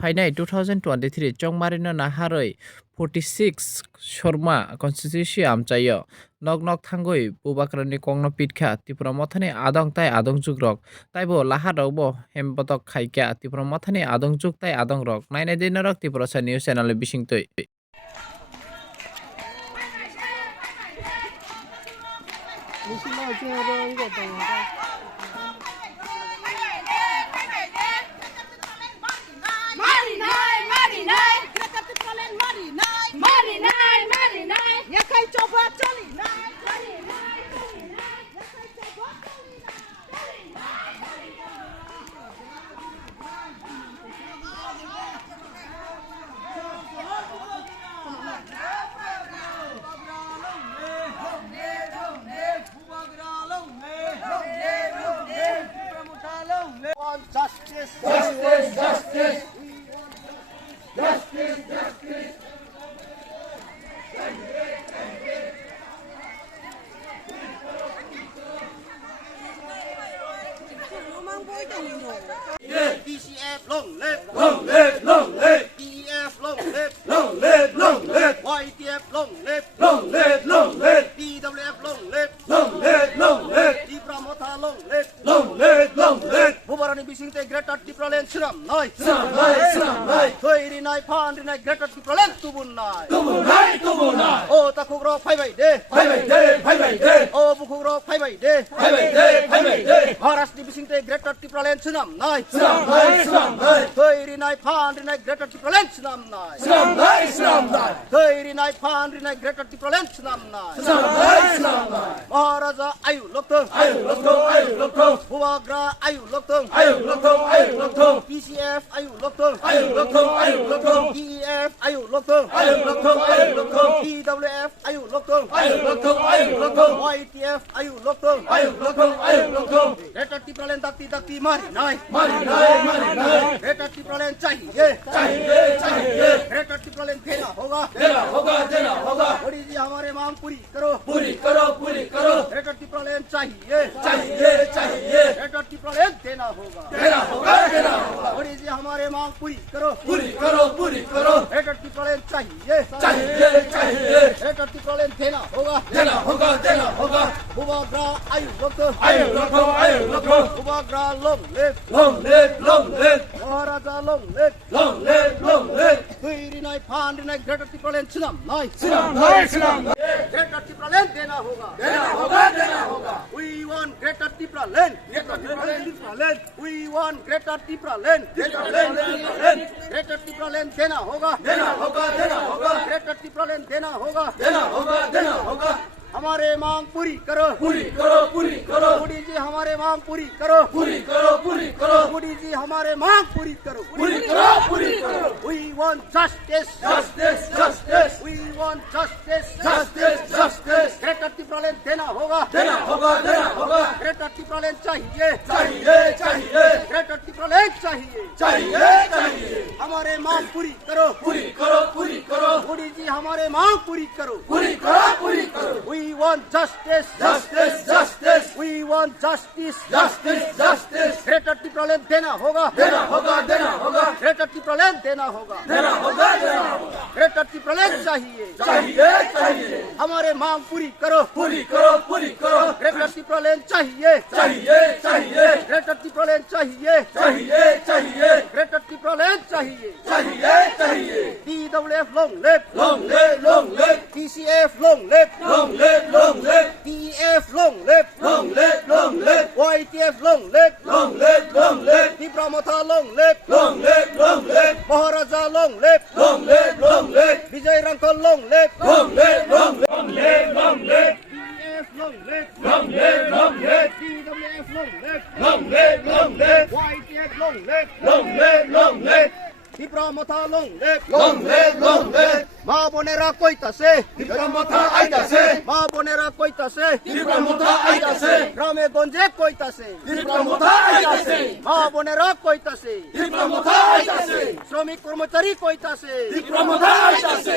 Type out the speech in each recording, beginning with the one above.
फाइनाय 2023 chongmarino naharoi 46 Shorma constituency amchayo nok nok thangoi bubakrani kongno pitkha Tripura mothani adong tai adong jugrok taibo laharok bo hembotok khaikya Tripura mothani adong juk tai adong rok nainai dinorok Tripura news channel bisingtoi Justice, justice, justice, justice, justice. DCF long live, long live, long live. DEF long live, long live, long live. YTF long live, long live, long live. DWF long live, long live, long live. Tripura Motha long live, long live, long live. Bubarani bisingte Greater Tripura Land Siram Nai, Siram Nai, Siram Nai. Thoiri Nai Phan Nai Greater Tripura Land Tubun Nai, Tubun Nai, Tubun Nai. O Takhugro Phai Bai De, Phai Bai De, Phai Bai De. O Bukhugro Phai Bai De, Phai Bai De, Phai Bai De. Maharashtra bisingte Greater Tripura Land Siram Nai, Siram Nai, Siram Nai. Thoiri Nai Phan Nai Greater Tripura Land Siram Nai, Siram Nai, Siram Nai. Thoiri Nai Phan Nai Greater Tripura Land Siram Nai, Siram Nai, Siram Nai. Maharaja Ayu Lokthong, Ayu Lokthong, Ayu Lokthong. Buagra Ayu Lokthong, Ayu Lokthong, Ayu Lokthong. PCF Ayu Lokthong, Ayu Lokthong, Ayu Lokthong. DEF Ayu Lokthong, Ayu Lokthong, Ayu Lokthong. DWF Ayu Lokthong, Ayu Lokthong, Ayu Lokthong. YTF Ayu Lokthong, Ayu Lokthong, Ayu Lokthong. Greater Tripura Land Dakti Dakti Mari Nai, Mari Nai, Mari Nai. Greater Tripura Land चाहिए, चाहिए, चाहिए. Greater Tripura Land देना होगा, देना होगा, देना होगा. मोदी जी हमारे मांग पूरी करो, पूरी करो, पूरी करो. Greater Tripura Land चाहिए, चाहिए, चाहिए. Greater Tripura Land देना होगा, देना होगा, देना होगा. मोदी जी हमारे मांग पूरी करो, पूरी करो, पूरी करो. Greater Tripura Land चाहिए, चाहिए, चाहिए. Greater Tripura Land देना होगा, देना होगा, देना होगा. Bubagra Ayu Lokthong, Ayu Lokthong, Ayu Lokthong. Bubagra long live, long live, long live. Maharaja long live, long live, long live. Thoiri Nai Phan Nai Greater Tripura Land Siram Nai, Siram Nai, Siram Nai. Greater Tripura Land देना होगा, देना होगा, देना होगा. We want Greater Tripura Land, Greater Tripura Land, Tripura Land. We want Greater Tripura Land, Greater Land, Tripura Land. Greater Tripura Land देना होगा, देना होगा, देना होगा. Greater Tripura Land देना होगा, देना होगा, देना होगा. हमारे मांग पूरी करो, पूरी करो, पूरी करो. मोदी जी हमारे मांग पूरी करो, पूरी करो, पूरी करो. मोदी जी हमारे मांग पूरी करो, पूरी करो, पूरी करो. We want justice, justice, justice. We want justice, justice, justice. Greater Tripura Land देना होगा, देना होगा, देना होगा. Greater Tripura Land चाहिए, चाहिए, चाहिए. Greater Tripura Land चाहिए, चाहिए, चाहिए. हमारे मांग पूरी करो, पूरी करो, पूरी करो. मोदी जी हमारे मांग पूरी करो, पूरी करो, पूरी करो. We want justice, justice, justice. We want justice, justice, justice. Greater Tripura Land देना होगा, देना होगा, देना होगा. Greater Tripura Land देना होगा, देना होगा, देना होगा. Greater Tripura Land चाहिए, चाहिए, चाहिए. हमारे मांग पूरी करो, पूरी करो, पूरी करो. Greater Tripura Land चाहिए, चाहिए, चाहिए. Greater Tripura Land चाहिए, चाहिए, चाहिए. Greater Tripura Land चाहिए, चाहिए, चाहिए. DWF long live, long live, long live. TCF long live, long live, long live. DEF long live, long live, long live. YTF long live, long live, long live. Tripura Motha long live, long live, long live. Maharaja long live, long live, long live. Vijay Rankol long live, long live, long live. Long live, long live. DEF long live, long live, long live. DWF long live, long live, long live. YTF long live, long live, long live. Tripura Motha long live, long live, long live. মা বোনেরা কইতাছে পিঁপড়ার মাথা আইতাছে মা বোনেরা কইতাছে পিঁপড়ার মাথা আইতাছে গ্রামে গঞ্জে কইতাছে পিঁপড়ার মাথা আইতাছে মা বোনেরা কইতাছে পিঁপড়ার মাথা আইতাছে শ্রমিক কর্মচারী কইতাছে পিঁপড়ার মাথা আইতাছে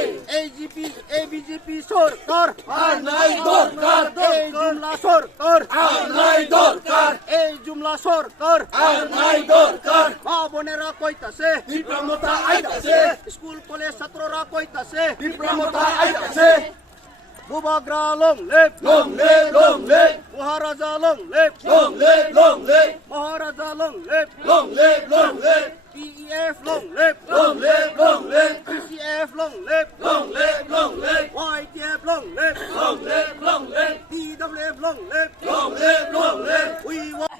এই বিজেপি সরকার আর নাই দরকার এই জুমলা সরকার আর নাই দরকার এই জুমলা সরকার আর নাই দরকার মা বোনেরা কইতাছে পিঁপড়ার মাথা আইতাছে স্কুল কলেজ ছাত্ররা কইতাছে পিঁপড়ার মাথা আইতাছে বুবাগ্রা লং লেপ লং লে লং লে মহারাজা লং লেপ লং লে লং লে মহারাজা লং লেপ লং লে লং লে PEF long live, লং লে লং লে PCF long live, লং লে লং লে YTF long live, লং লে লং লে DWF long live. লং লে লং লে We want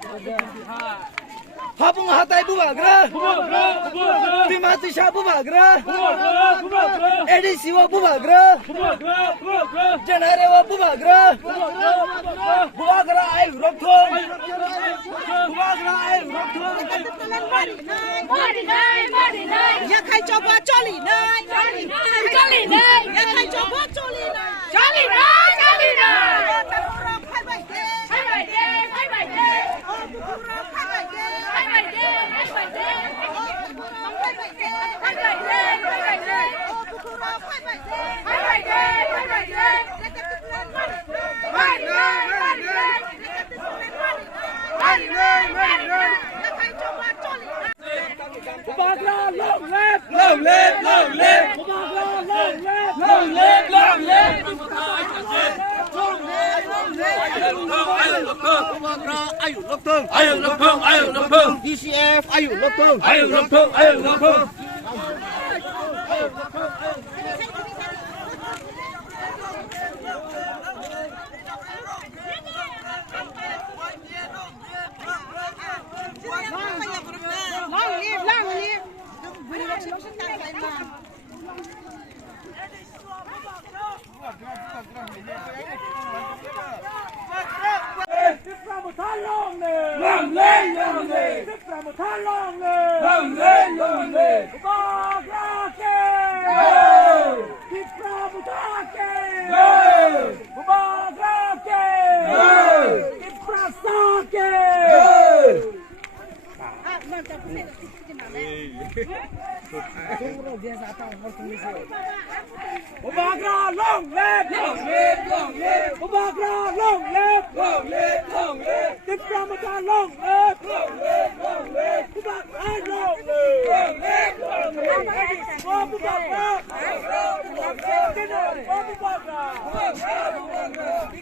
Habung hatai bubagra, Timati sha bubagra, Edi siwa bubagra, Janare wa bubagra, bubagra ay rokthon, bubagra ay rokthon. Yakai coba coli nai, coli nai. Yakai coba coli nai, coli nai. Terurang hai bai de, hai bai de. Oh terurang hai bai de, hai bai de. Oh terurang hai bai de, hai bai de. Oh terurang hai bai de, hai bai de. Yakai coba coli nai. Bubagra long live, long লে long লে bubagra long live, long লে long লে Bubagra ayu loktong, আয়ু লক্ষং আয়ু লক্ষং DCF ayu loktong. আয়ু লক্ষং আয়ু লক্ষং Long live, long live. Beri waktu tak lain. Long লে long লে লং লে লং লে Bubagra long live, Bubagra long live, Tipramata long live, Bubagra long live, Bubagra, Bubagra.